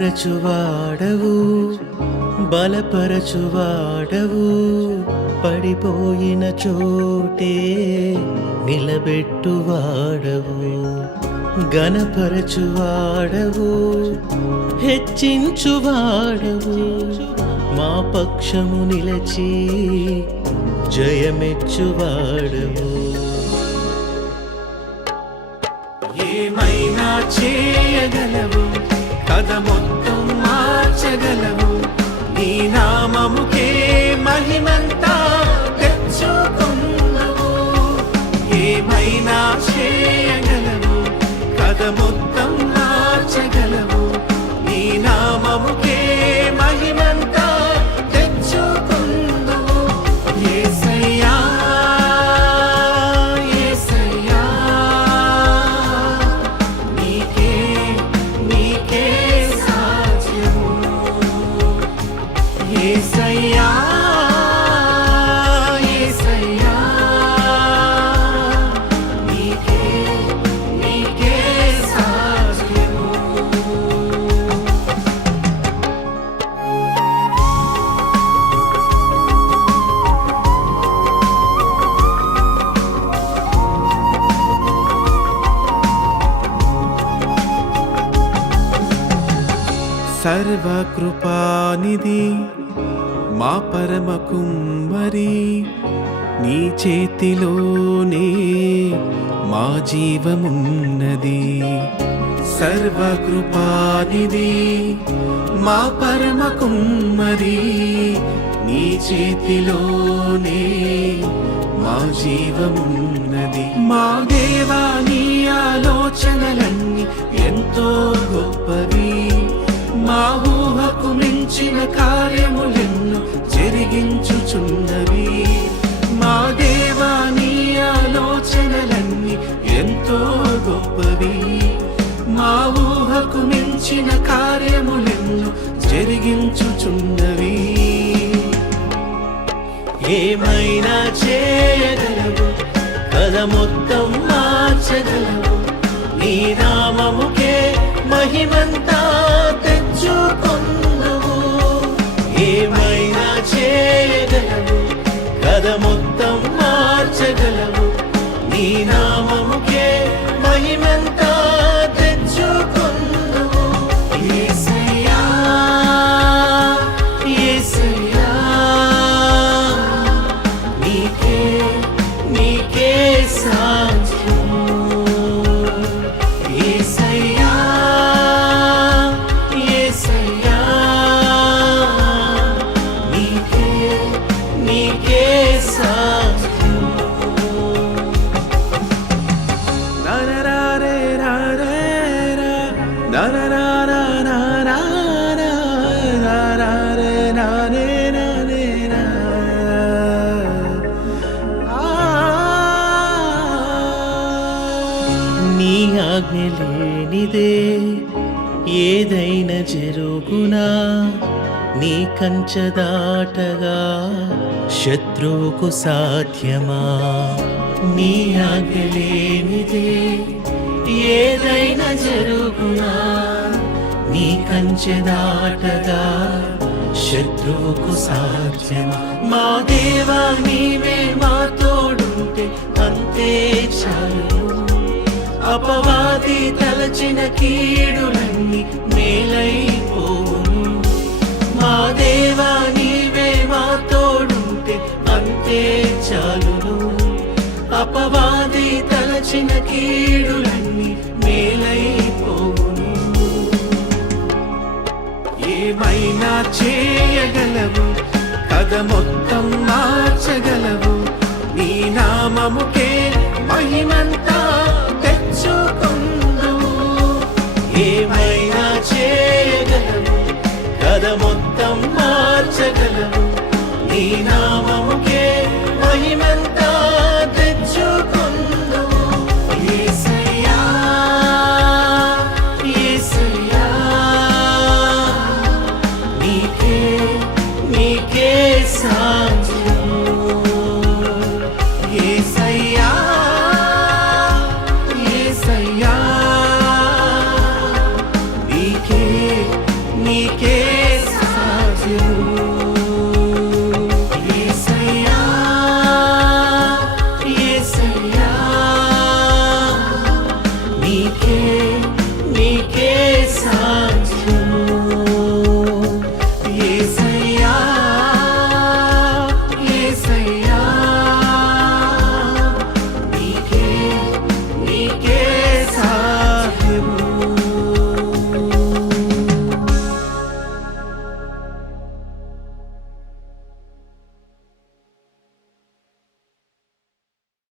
స్థిరపరచువాడవు, బలపరచువాడవు, పడిపోయిన చోటే నిలబెట్టువాడవు, ఘనపరచువాడవు, హెచ్చించువాడవు, మా పక్షము నిలచి జయమెచ్చువాడవు. ఏమైనా చేయగలవు, కథ మొత్తం మార్చగలవు, నీ నామముకే మహిమంతా తెచ్చుకున్నావు. ఏమైనా చేయగలవు, కథ మొత్తం మార్చగలవు, నీ నామముకే మహిమంతా తెచ్చుకున్నావు. యేసయ్యా యేసయ్యా నీకే నీకే సాధ్యము. యేసయ్యా యేసయ్యా నీకే నీకే సాధ్యము. సర్వకృపానిధి మా పరమ కుమ్మరి, నీ చేతిలోనే మా జీవమున్నది. సర్వకృపానిధి మా పరమ కుమ్మరి, నీ చేతిలోనే మా జీవమున్నది. మా దేవా నీ ఆలోచనలన్నీ ఎంతో గొప్పవి, మా ఊహకు మించిన కార్యములెన్నో జరిగించుచున్నవి. మా దేవా నీ ఆలోచనలన్నీ ఎంతో గొప్పవి, మా ఊహకు మించిన కార్యములెన్నో జరిగించుచున్నవి. ఏమైనా చేయగలవు, కథ మొత్తం మార్చగలవు, నీ నామముకే మహిమంతా తెచ్చుకున్నావు. ఏమైనా చేయగలవు, కథ మొత్తం మార్చగలవు, నీ నామముకే మహిమంతా తెచ్చుకున్నావు. యేసయ్యా యేసయ్యా నీకే నీకే సాధ్యము. యేసయ్యా యేసయ్యా నీకే నీకే సాధ్యము. నరరారే రారే రా నరరారా నారారా నరరారే నానే నానే నా. నీ ఆజ్ఞ లేనిదే ఏదైనా జరుగునా, నీ కంచె దాటగా శత్రువుకు సాధ్యమా. నీ ఆజ్ఞ లేనిదే ఏదైనా జరుగునా, నీ కంచె దాటగా శత్రువుకు సాధ్యమా. మా దేవా నీవే మా తోడుంటే అంతే చాలు, అపవాది తలచిన కీడులన్నీ మేలైపోవును. మా దేవా నీవే మా తోడుంటే అంతే చాలును, అపవాది తలచిన కీడులన్నీ మేలైపోవును. ఏమైనా చేయగలవు, కథ మొత్తం మార్చగలవు, నీ నామముకే మహిమంతా తెచ్చుకుందువు. ఏమైనా చేయగలవు, కథ